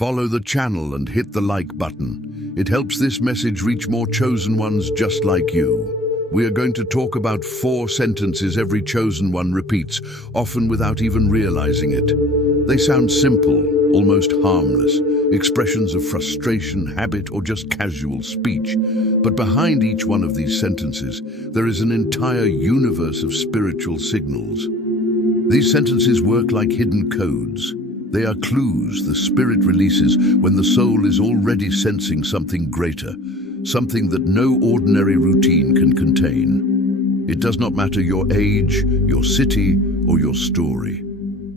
Follow the channel and hit the like button. It helps this message reach more chosen ones just like you. We are going to talk about 4 sentences every chosen one repeats, often without even realizing it. They sound simple, almost harmless, expressions of frustration, habit, or just casual speech. But behind each one of these sentences, there is an entire universe of spiritual signals. These sentences work like hidden codes. They are clues the spirit releases when the soul is already sensing something greater, something that no ordinary routine can contain. It does not matter your age, your city, or your story.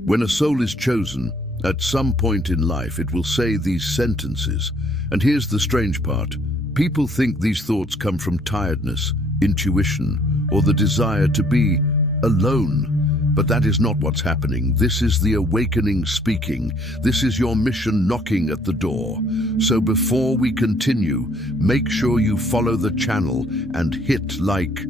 When a soul is chosen, at some point in life it will say these sentences. And here's the strange part. People think these thoughts come from tiredness, intuition, or the desire to be alone. But that is not what's happening. This is the awakening speaking. This is your mission knocking at the door. So before we continue, make sure you follow the channel and hit like.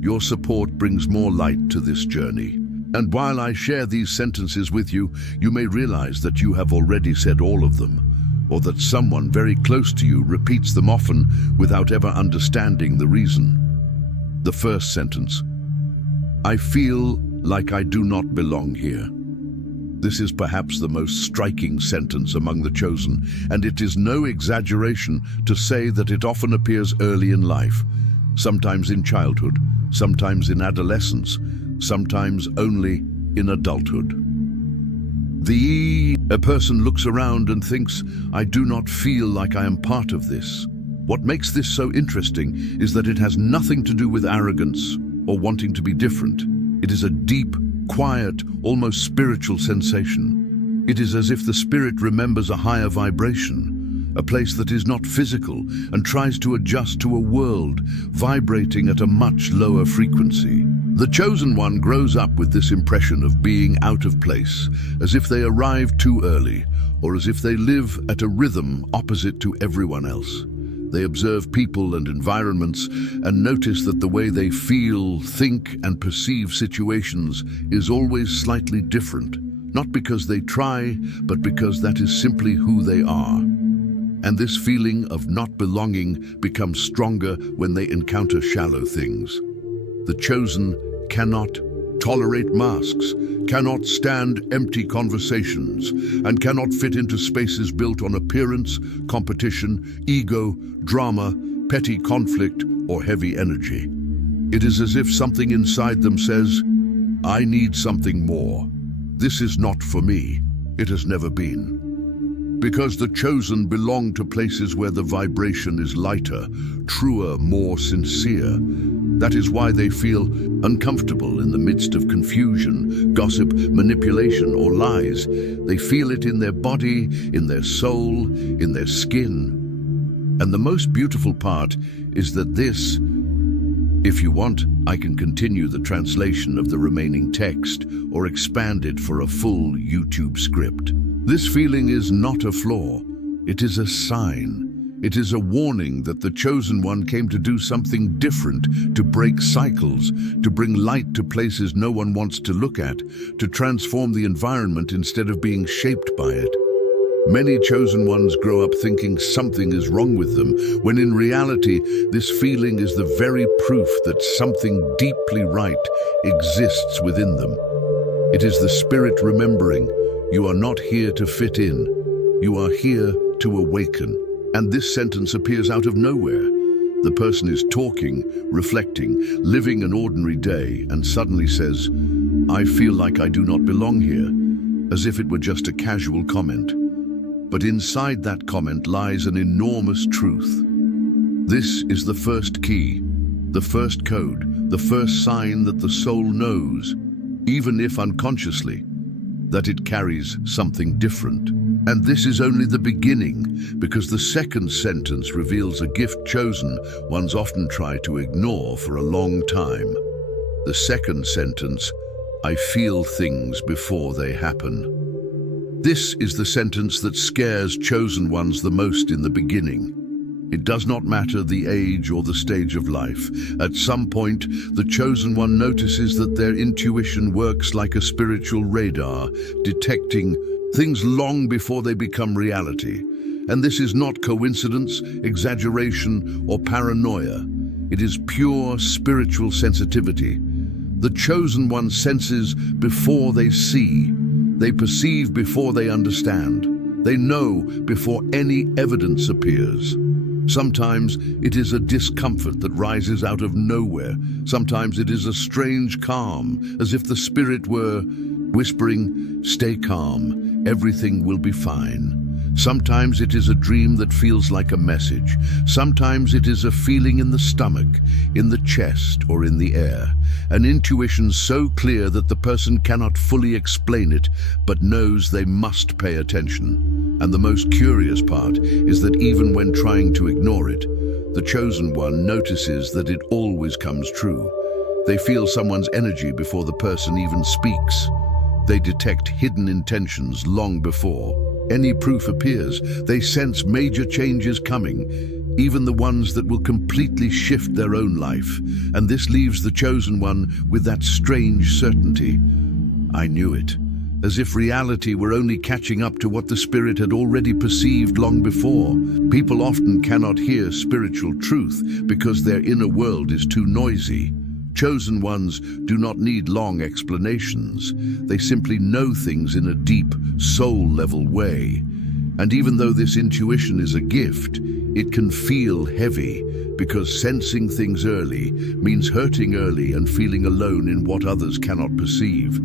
Your support brings more light to this journey. And while I share these sentences with you, you may realize that you have already said all of them, or that someone very close to you repeats them often without ever understanding the reason. The first sentence: I feel like I do not belong here. This is perhaps the most striking sentence among the chosen, and it is no exaggeration to say that it often appears early in life, sometimes in childhood, sometimes in adolescence, sometimes only in adulthood. A person looks around and thinks, I do not feel like I am part of this. What makes this so interesting is that it has nothing to do with arrogance or wanting to be different. It is a deep, quiet, almost spiritual sensation. It is as if the spirit remembers a higher vibration, a place that is not physical, and tries to adjust to a world vibrating at a much lower frequency. The chosen one grows up with this impression of being out of place, as if they arrived too early, or as if they live at a rhythm opposite to everyone else. They observe people and environments and notice that the way they feel, think, and perceive situations is always slightly different, not because they try, but because that is simply who they are. And this feeling of not belonging becomes stronger when they encounter shallow things. The chosen cannot tolerate masks, cannot stand empty conversations, and cannot fit into spaces built on appearance, competition, ego, drama, petty conflict, or heavy energy. It is as if something inside them says, I need something more. This is not for me. It has never been. Because the chosen belong to places where the vibration is lighter, truer, more sincere. That is why they feel uncomfortable in the midst of confusion, gossip, manipulation, or lies. They feel it in their body, in their soul, in their skin. And the most beautiful part is that this, if you want, I can continue the translation of the remaining text or expand it for a full YouTube script. This feeling is not a flaw. It is a sign. It is a warning that the chosen one came to do something different, to break cycles, to bring light to places no one wants to look at, to transform the environment instead of being shaped by it. Many chosen ones grow up thinking something is wrong with them, when in reality, this feeling is the very proof that something deeply right exists within them. It is the spirit remembering, you are not here to fit in, you are here to awaken. And this sentence appears out of nowhere. The person is talking, reflecting, living an ordinary day, and suddenly says, I feel like I do not belong here, as if it were just a casual comment. But inside that comment lies an enormous truth. This is the first key, the first code, the first sign that the soul knows, even if unconsciously, that it carries something different. And this is only the beginning, because the second sentence reveals a gift chosen ones often try to ignore for a long time. The second sentence, I feel things before they happen. This is the sentence that scares chosen ones the most in the beginning. It does not matter the age or the stage of life. At some point, the chosen one notices that their intuition works like a spiritual radar, detecting things long before they become reality. And this is not coincidence, exaggeration, or paranoia. It is pure spiritual sensitivity. The chosen one senses before they see. They perceive before they understand. They know before any evidence appears. Sometimes it is a discomfort that rises out of nowhere. Sometimes it is a strange calm, as if the spirit were whispering, "Stay calm, everything will be fine." Sometimes it is a dream that feels like a message. Sometimes it is a feeling in the stomach, in the chest, or in the air. An intuition so clear that the person cannot fully explain it, but knows they must pay attention. And the most curious part is that even when trying to ignore it, the chosen one notices that it always comes true. They feel someone's energy before the person even speaks. They detect hidden intentions long before any proof appears. They sense major changes coming, even the ones that will completely shift their own life. And this leaves the chosen one with that strange certainty. I knew it, as if reality were only catching up to what the spirit had already perceived long before. People often cannot hear spiritual truth because their inner world is too noisy. Chosen ones do not need long explanations. They simply know things in a deep, soul-level way. And even though this intuition is a gift, it can feel heavy, because sensing things early means hurting early and feeling alone in what others cannot perceive.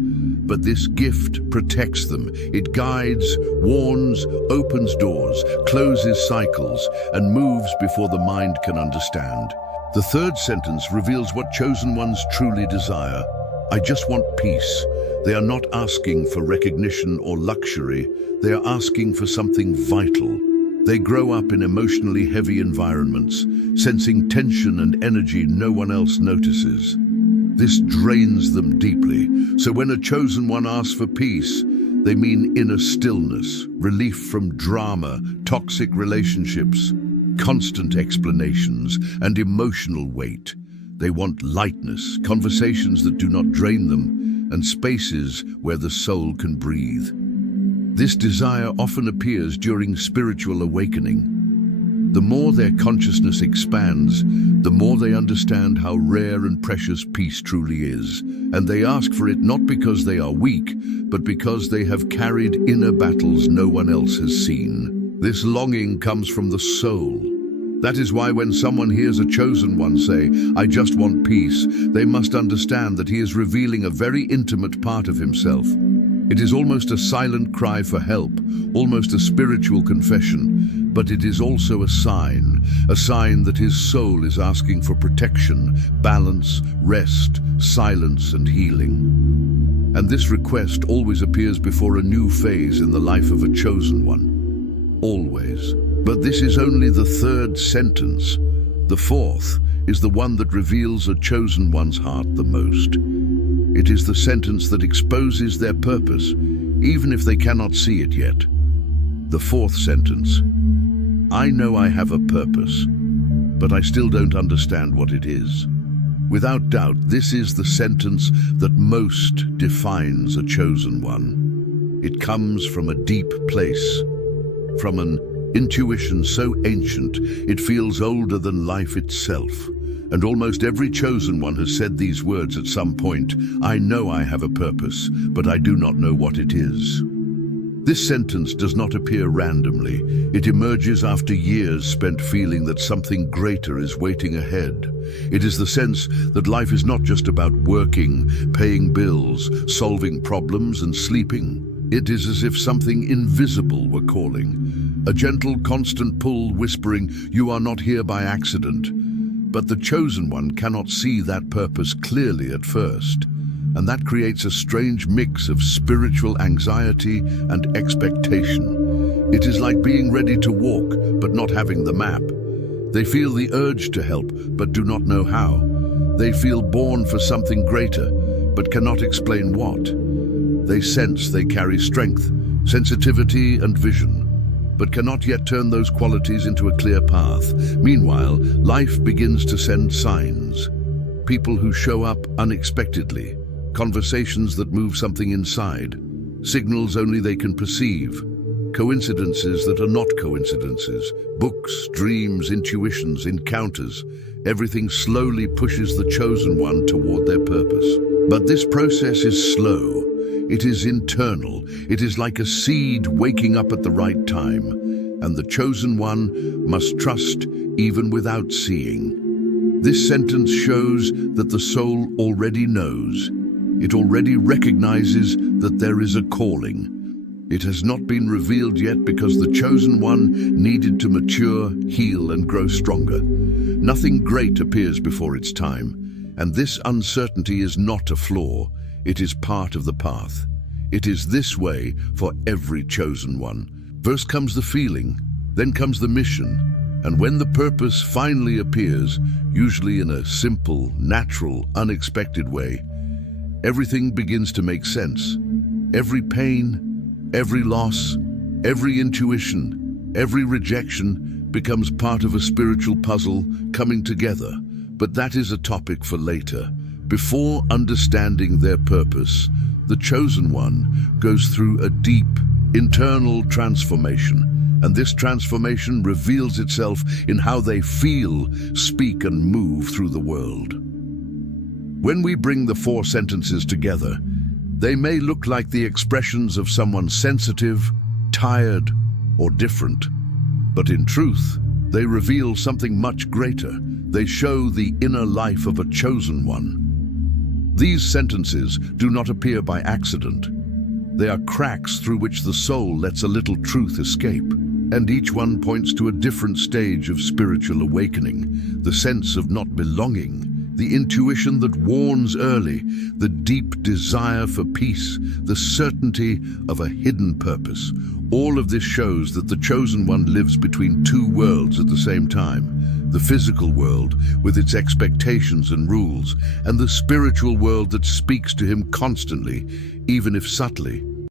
But this gift protects them. It guides, warns, opens doors, closes cycles, and moves before the mind can understand. The third sentence reveals what chosen ones truly desire. I just want peace. They are not asking for recognition or luxury. They are asking for something vital. They grow up in emotionally heavy environments, sensing tension and energy no one else notices. This drains them deeply. So when a chosen one asks for peace, they mean inner stillness, relief from drama, toxic relationships, constant explanations, and emotional weight. They want lightness, conversations that do not drain them, and spaces where the soul can breathe. This desire often appears during spiritual awakening. The more their consciousness expands, the more they understand how rare and precious peace truly is. And they ask for it not because they are weak, but because they have carried inner battles no one else has seen. This longing comes from the soul. That is why when someone hears a chosen one say, "I just want peace," they must understand that he is revealing a very intimate part of himself. It is almost a silent cry for help, almost a spiritual confession, but it is also a sign that his soul is asking for protection, balance, rest, silence, and healing. And this request always appears before a new phase in the life of a chosen one. Always. But this is only the third sentence. The fourth is the one that reveals a chosen one's heart the most. It is the sentence that exposes their purpose, even if they cannot see it yet. The fourth sentence. I know I have a purpose, but I still don't understand what it is. Without doubt, this is the sentence that most defines a chosen one. It comes from a deep place, from an intuition so ancient it feels older than life itself. And almost every chosen one has said these words at some point. I know I have a purpose, but I do not know what it is. This sentence does not appear randomly. It emerges after years spent feeling that something greater is waiting ahead. It is the sense that life is not just about working, paying bills, solving problems, and sleeping. It is as if something invisible were calling. A gentle, constant pull whispering, "You are not here by accident." But the chosen one cannot see that purpose clearly at first. And that creates a strange mix of spiritual anxiety and expectation. It is like being ready to walk, but not having the map. They feel the urge to help, but do not know how. They feel born for something greater, but cannot explain what. They sense they carry strength, sensitivity, and vision, but cannot yet turn those qualities into a clear path. Meanwhile, life begins to send signs. People who show up unexpectedly, conversations that move something inside, signals only they can perceive, coincidences that are not coincidences, books, dreams, intuitions, encounters. Everything slowly pushes the chosen one toward their purpose. But this process is slow. It is internal. It is like a seed waking up at the right time, and the chosen one must trust even without seeing. This sentence shows that the soul already knows. It already recognizes that there is a calling. It has not been revealed yet because the chosen one needed to mature, heal, and grow stronger. Nothing great appears before its time, and this uncertainty is not a flaw. It is part of the path. It is this way for every chosen one. First comes the feeling, then comes the mission, and when the purpose finally appears, usually in a simple, natural, unexpected way, everything begins to make sense. Every pain, every loss, every intuition, every rejection becomes part of a spiritual puzzle coming together. But that is a topic for later. Before understanding their purpose, the chosen one goes through a deep, internal transformation, and this transformation reveals itself in how they feel, speak, and move through the world. When we bring the 4 sentences together, they may look like the expressions of someone sensitive, tired, or different, but in truth, they reveal something much greater. They show the inner life of a chosen one. These sentences do not appear by accident. They are cracks through which the soul lets a little truth escape, and each one points to a different stage of spiritual awakening, the sense of not belonging, the intuition that warns early, the deep desire for peace, the certainty of a hidden purpose. All of this shows that the chosen one lives between 2 worlds at the same time. The physical world, with its expectations and rules, and the spiritual world that speaks to him constantly, even if subtly.